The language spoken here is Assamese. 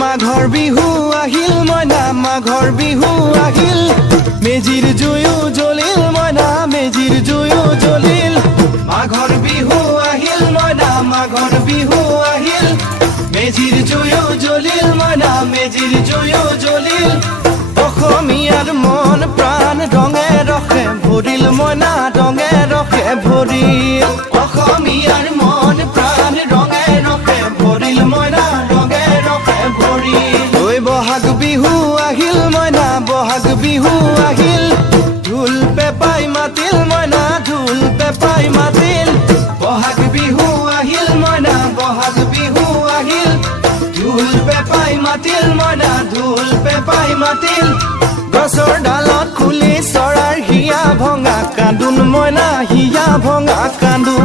মাঘৰ বিহু আহিল মইনা মাঘৰ বিহু আহিল মেজিৰ জুয়ো জ্বলিল মইনা মেজিৰ জুয়ো জ্বলিল মাঘৰ বিহু আহিল মইনা মাঘৰ বিহু আহিল মেজিৰ জুয়ো জ্বলিল মইনা মেজিৰ জুয়ো জ্বলিল অসমীয়াৰ মন প্ৰাণ ৰঙে ৰখে ভৰিল মইনা ৰঙে ৰখে ভৰিল অসমীয়াৰ মন প্ৰাণ ৰঙে ৰখে ভৰিল মইনা ৰঙে ৰখে ভৰিল ঐ বহাগ বিহু আহিল মইনা বহাগ বিহু আহিল ঢোল পেপাই মাতিল মইনা ঢোল পেপাই মাতিল বহাগ বিহু আহিল মইনা বহাগ বিহু আহিল ঢোল পেপাই মাতিল মইনা ঢোল পেপাই মাতিল গছৰ ডালত খুলি চৰাৰ হিয়া ভঙা কান্দোন মইনা হিয়া ভঙা কান্দোন